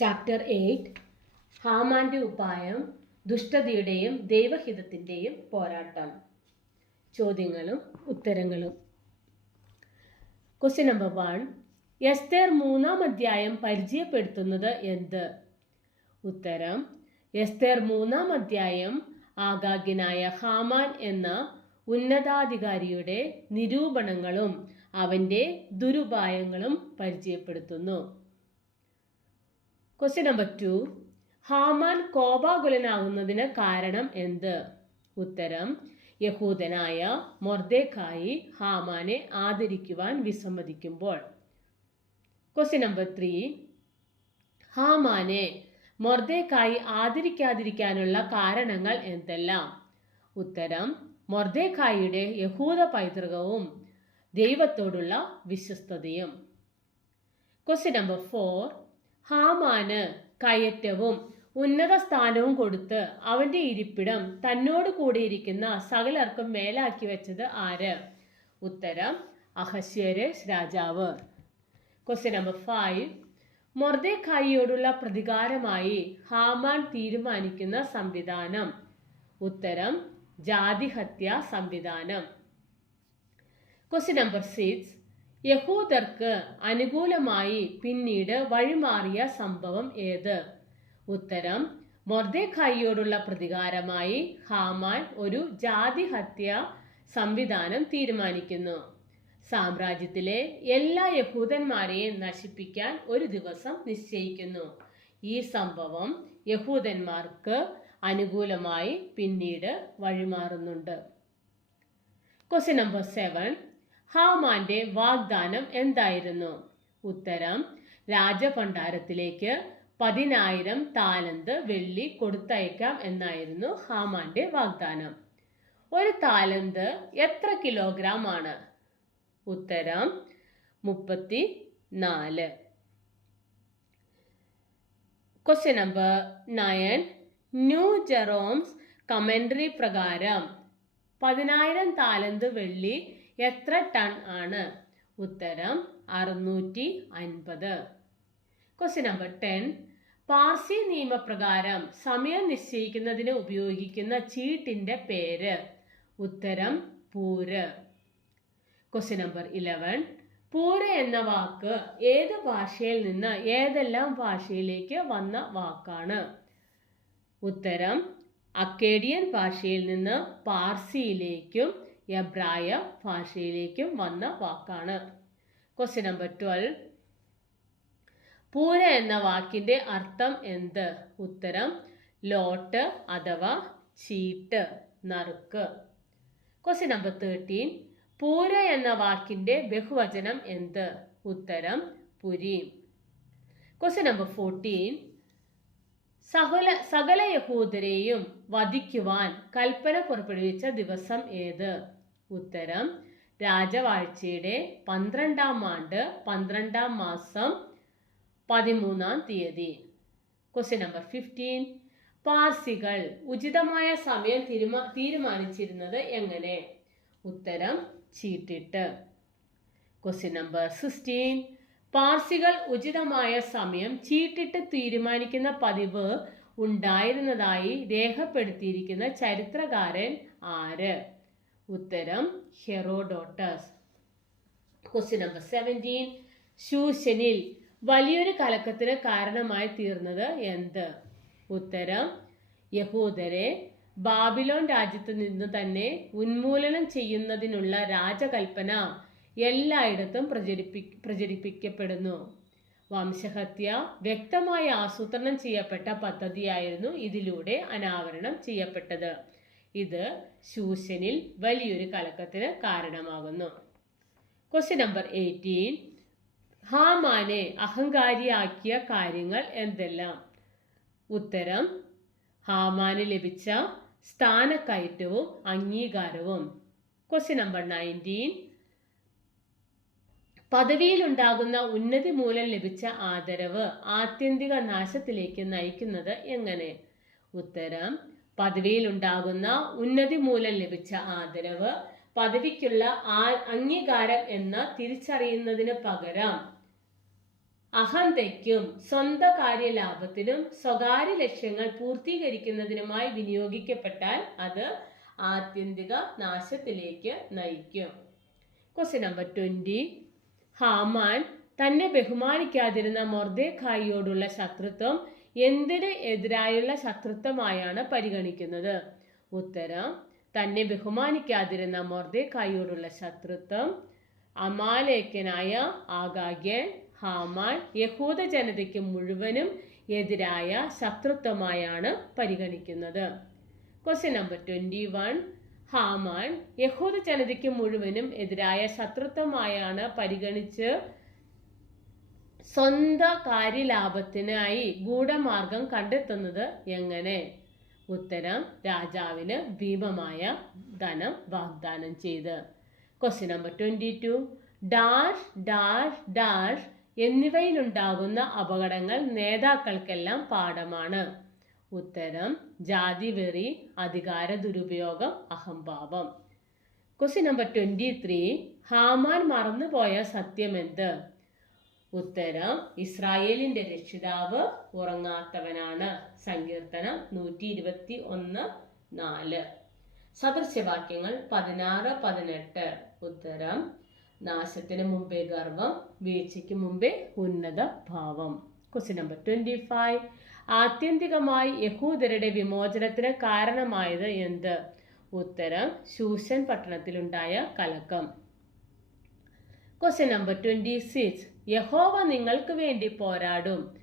Chapter eight ഹാമാന്റെ ഉപായം ദുഷ്ടതയുടെയും ദൈവഹിതത്തിന്റെയും പോരാട്ടം. ചോദ്യങ്ങളും ഉത്തരങ്ങളും. ക്വസ്റ്റ്യൻ നമ്പർ വൺ എസ്തേർ മൂന്നാം അധ്യായം പരിചയപ്പെടുത്തുന്നത് എന്ത്? ഉത്തരം എസ്തേർ മൂന്നാം അധ്യായം ആഗാഗ്യനായ ഹാമാൻ എന്ന ഉന്നതാധികാരിയുടെ നിരൂപണങ്ങളും അവന്റെ ദുരുപായങ്ങളും പരിചയപ്പെടുത്തുന്നു. ക്വസ്റ്റ്യൻ നമ്പർ ടു ഹാമാൻ കോപാകുലനാകുന്നതിന് കാരണം എന്ത്? ഉത്തരം. യഹൂദനായ മൊർദേഖായി ഹാമാനെ ആദരിക്കുവാൻ വിസമ്മതിക്കുമ്പോൾ. ക്വസ്റ്റ്യൻ നമ്പർ ത്രീ ഹാമാനെ മൊർദേഖായി ആദരിക്കാതിരിക്കാനുള്ള കാരണങ്ങൾ എന്തെല്ലാം? ഉത്തരം. മൊർദേഖായിയുടെ യഹൂദ പൈതൃകവും ദൈവത്തോടുള്ള വിശ്വസ്തതയും. ക്വസ്റ്റ്യൻ നമ്പർ ഫോർ ഹാമാന് കയറ്റവും ഉന്നത സ്ഥാനവും കൊടുത്ത് അവന്റെ ഇരിപ്പിടം തന്നോട് കൂടിയിരിക്കുന്ന സകലർക്കും മേലാക്കി വെച്ചത് ആര്? ഉത്തരം അഹസ്യരേഷ് രാജാവ്. ക്വസ്റ്റ്യൻ നമ്പർ ഫൈവ് മൊർദേഖായിയോടുള്ള പ്രതികാരമായി ഹാമാൻ തീരുമാനിക്കുന്ന സംവിധാനം. ഉത്തരം ജാതിഹത്യ സംവിധാനം. ക്വസ്റ്റ്യൻ നമ്പർ സിക്സ് യഹൂദർക്ക് അനുകൂലമായി പിന്നീട് വഴിമാറിയ സംഭവം ഏത്? ഉത്തരം മൊർദേഖായിയോടുള്ള പ്രതികാരമായി ഹാമാൻ ഒരു ജാതിഹത്യ സംവിധാനം തീരുമാനിക്കുന്നു. സാമ്രാജ്യത്തിലെ എല്ലാ യഹൂദന്മാരെയും നശിപ്പിക്കാൻ ഒരു ദിവസം നിശ്ചയിക്കുന്നു. ഈ സംഭവം യഹൂദന്മാർക്ക് അനുകൂലമായി പിന്നീട് വഴിമാറുന്നുണ്ട്. ക്വസ്റ്റ്യൻ നമ്പർ സെവൻ ഹാമാന്റെ വാഗ്ദാനം എന്തായിരുന്നു? ഉത്തരം രാജഭണ്ഡാരത്തിലേക്ക് പതിനായിരം താലന്ത് വെള്ളി കൊടുത്തയക്കാം എന്നായിരുന്നു ഹാമാന്റെ വാഗ്ദാനം. ഒരു താലന്ത് എത്ര കിലോഗ്രാം ആണ്? ഉത്തരം മുപ്പത്തി നാല് question number nine new Jerome's commentary പ്രകാരം പതിനായിരം താലന്ത് വെള്ളി എത്ര ടൺ ആണ്? ഉത്തരം അറുന്നൂറ്റി അൻപത് ക്വസ്റ്റ്യൻ നമ്പർ ടെൻ പാർസി നിയമപ്രകാരം സമയം നിശ്ചയിക്കുന്നതിന് ഉപയോഗിക്കുന്ന ചീട്ടിന്റെ പേര്. ഉത്തരം പൂര്. ക്വസ്റ്റ്യൻ നമ്പർ ഇലവൻ പൂര എന്ന വാക്ക് ഏത് ഭാഷയിൽ നിന്ന് ഏതെല്ലാം ഭാഷയിലേക്ക് വന്ന വാക്കാണ്? ഉത്തരം അക്കേഡിയൻ ഭാഷയിൽ നിന്ന് പാർസിയിലേക്കും എബ്രായ ഭാഷയിലേക്കും വന്ന വാക്കാണ്. ക്വസ്റ്റ്യൻ നമ്പർ ട്വൽവ് പൂര എന്ന വാക്കിന്റെ അർത്ഥം എന്ത്? ഉത്തരം ലോട്ട് അഥവാ ചീട്ട് നറുക്ക്. ക്വസ്റ്റ്യൻ നമ്പർ തേർട്ടീൻ പൂര എന്ന വാക്കിന്റെ ബഹുവചനം എന്ത്? ഉത്തരം പുരി. ക്വസ്റ്റ്യൻ നമ്പർ ഫോർട്ടീൻ സകല സകല യഹൂദരെയും വധിക്കുവാൻ കൽപ്പന പുറപ്പെടുവിച്ച ദിവസം ഏത്? ഉത്തരം രാജവാഴ്ചയുടെ പന്ത്രണ്ടാം ആണ്ട് പന്ത്രണ്ടാം മാസം പതിമൂന്നാം തീയതി. ക്വസ്റ്റ്യൻ നമ്പർ ഫിഫ്റ്റീൻ പാർസികൾ ഉചിതമായ സമയം തീരുമാ തീരുമാനിച്ചിരുന്നത് എങ്ങനെ? ഉത്തരം ചീട്ടിട്ട്. ക്വസ്റ്റ്യൻ നമ്പർ സിക്സ്റ്റീൻ പാർസികൾ ഉചിതമായ സമയം ചീട്ടിട്ട് തീരുമാനിക്കുന്ന പതിവ് ഉണ്ടായിരുന്നതായി രേഖപ്പെടുത്തിയിരിക്കുന്ന ചരിത്രകാരൻ ആര്? ഉത്തരം ഹെറോഡോട്ടസ്. ക്വസ്റ്റ്യൻ നമ്പർ സെവന്റീൻ ശൂശനിൽ വലിയൊരു കലക്കത്തിന് കാരണമായി തീർന്നത് എന്ത്? ഉത്തരം യഹൂദരെ ബാബിലോൺ രാജ്യത്ത് നിന്ന് തന്നെ ഉന്മൂലനം ചെയ്യുന്നതിനുള്ള രാജകൽപ്പന എല്ലായിടത്തും പ്രചരിപ്പി പ്രചരിപ്പിക്കപ്പെടുന്നു. വംശഹത്യ വ്യക്തമായി ആസൂത്രണം ചെയ്യപ്പെട്ട പദ്ധതിയായിരുന്നു ഇതിലൂടെ അനാവരണം ചെയ്യപ്പെട്ടത്. ഇത് ശൂശനിൽ വലിയൊരു കലക്കത്തിന് കാരണമാകുന്നു. ക്വസ്റ്റ്യൻ നമ്പർ എയ്റ്റീൻ ഹാമാനെ അഹങ്കാരിയാക്കിയ കാര്യങ്ങൾ എന്തെല്ലാം? ഉത്തരം ഹാമാന് ലഭിച്ച സ്ഥാനക്കയറ്റവും അംഗീകാരവും. ക്വസ്റ്റ്യൻ നമ്പർ നയന്റീൻ പദവിയിലുണ്ടാകുന്ന ഉന്നതി മൂലം ലഭിച്ച ആദരവ് ആത്യന്തിക നാശത്തിലേക്ക് നയിക്കുന്നത് എങ്ങനെ? ഉത്തരം പദവിയിലുണ്ടാകുന്ന ഉന്നതി മൂലം ലഭിച്ച ആദരവ് പദവിക്കുള്ള അംഗീകാരം എന്ന് തിരിച്ചറിയുന്നതിന് പകരം അഹന്തയ്ക്കും സ്വന്ത കാര്യലാഭത്തിനും സ്വകാര്യ ലക്ഷ്യങ്ങൾ പൂർത്തീകരിക്കുന്നതിനുമായി വിനിയോഗിക്കപ്പെട്ടാൽ അത് ആത്യന്തിക നാശത്തിലേക്ക് നയിക്കും. ക്വസ്റ്റ്യൻ നമ്പർ ട്വന്റി ഹാമാൻ തന്നെ ബഹുമാനിക്കാതിരുന്ന മൊർദേഖായിയോടുള്ള ശത്രുത്വം എന്തിന് എതിരായുള്ള ശത്രുത്വമായാണ് പരിഗണിക്കുന്നത്? ഉത്തരം തന്നെ ബഹുമാനിക്കാതിരുന്ന മൊർദേക്കായോടുള്ള ശത്രുത്വം അമാലേക്കനായ ആഗാഗ്യൻ ഹാമാൻ യഹൂദ ജനതയ്ക്ക് മുഴുവനും എതിരായ ശത്രുത്വമായാണ് പരിഗണിക്കുന്നത്. Question number twenty one Haman യഹൂദ ജനതയ്ക്ക് മുഴുവനും എതിരായ ശത്രുത്വമായാണ് പരിഗണിച്ച് സ്വന്തം കാര്യലാഭത്തിനായി ഗൂഢമാർഗം കണ്ടെത്തുന്നത് എങ്ങനെ? ഉത്തരം രാജാവിന് ഭീമമായ ധനം വാഗ്ദാനം ചെയ്ത്. Question number twenty two dash dash dash എന്നിവയിലുണ്ടാകുന്ന അപകടങ്ങൾ നേതാക്കൾക്കെല്ലാം പാഠമാണ്. ഉത്തരം ജാതി വെറി അധികാര ദുരുപയോഗം അഹംഭാവം. Question number twenty three Haman മറന്നുപോയ സത്യമെന്ത്? ഉത്തരം ഇസ്രായേലിന്റെ രക്ഷിതാവ് ഉറങ്ങാത്തവനാണ്. സങ്കീർത്തനം നൂറ്റി ഇരുപത്തി ഒന്ന് നാല്. സദൃശ്യവാക്യങ്ങൾ പതിനാറ് പതിനെട്ട്. ഉത്തരം നാശത്തിന് മുമ്പേ ഗർവം വീഴ്ചയ്ക്ക് മുമ്പേ ഉന്നത ഭാവം. ക്വസ്റ്റ്യൻ നമ്പർ ട്വന്റി ഫൈവ് ആത്യന്തികമായി യഹൂദരുടെ വിമോചനത്തിന് കാരണമായത് എന്ത്? ഉത്തരം ശൂഷൻ പട്ടണത്തിലുണ്ടായ കലക്കം. ക്വസ്റ്റ്യൻ നമ്പർ ട്വന്റി സിക്സ് യഹോവ നിങ്ങൾക്ക് വേണ്ടി പോരാടും.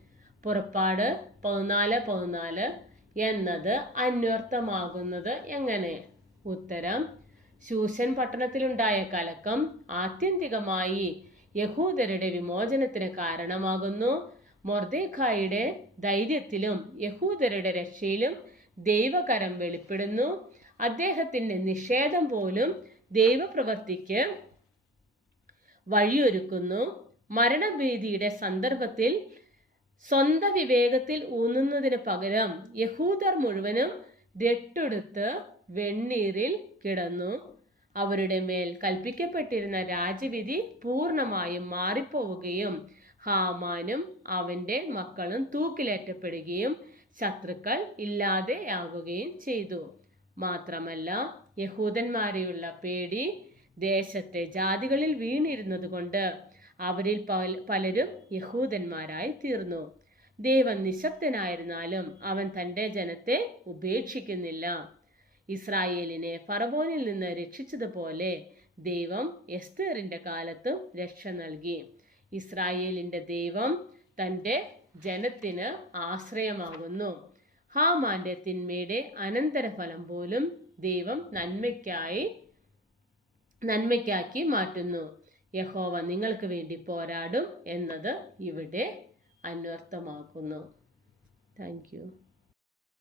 പുറപ്പാട് പതിനാല് പതിനാല് എന്നത് അന്വർത്ഥമാകുന്നത് എങ്ങനെ? ഉത്തരം ശൂഷൻ പട്ടണത്തിലുണ്ടായ കലക്കം ആത്യന്തികമായി യഹൂദരുടെ വിമോചനത്തിന് കാരണമാകുന്നു. മൊർദേഖായുടെ ധൈര്യത്തിലും യഹൂദരുടെ രക്ഷയിലും ദൈവകരം വെളിപ്പെടുന്നു. അദ്ദേഹത്തിന്റെ നിഷേധം പോലും ദൈവപ്രവൃത്തിക്ക് വഴിയൊരുക്കുന്നു. മരണഭീതിയുടെ സന്ദർഭത്തിൽ സ്വന്തം വിവേകത്തിൽ ഊന്നുന്നതിന് പകരം യഹൂദർ മുഴുവനും രട്ടെടുത്ത് വെണ്ണീരിൽ കിടന്നു. അവരുടെ മേൽ കൽപ്പിക്കപ്പെട്ടിരുന്ന രാജവിധി പൂർണമായും മാറിപ്പോവുകയും ഹാമാനും അവന്റെ മക്കളും തൂക്കിലേറ്റപ്പെടുകയും ശത്രുക്കൾ ഇല്ലാതെയാകുകയും ചെയ്തു. മാത്രമല്ല യഹൂദന്മാരെയുള്ള പേടി ദേശത്തെ ജാതികളിൽ വീണിരുന്നത് കൊണ്ട് അവരിൽ പല- പലരും യഹൂദന്മാരായി തീർന്നു. ദൈവം നിശബ്ദനായിരുന്നാലും അവൻ തന്റെ ജനത്തെ ഉപേക്ഷിക്കുന്നില്ല. ഇസ്രായേലിനെ ഫറവോനിൽ നിന്ന് രക്ഷിച്ചതുപോലെ ദൈവം എസ്തേറിന്റെ കാലത്തും രക്ഷ നൽകി. ഇസ്രായേലിന്റെ ദൈവം തന്റെ ജനത്തിന് ആശ്രയമാകുന്നു. ഹാമാന്റെ തിന്മയുടെ അനന്തരഫലം പോലും ദൈവം നന്മയ്ക്കായി നന്മയ്ക്കാക്കി മാറ്റുന്നു. യഹോവ നിങ്ങൾക്ക് വേണ്ടി പോരാടും എന്നത് ഇവിടെ അന്വർത്ഥമാക്കുന്നു. താങ്ക്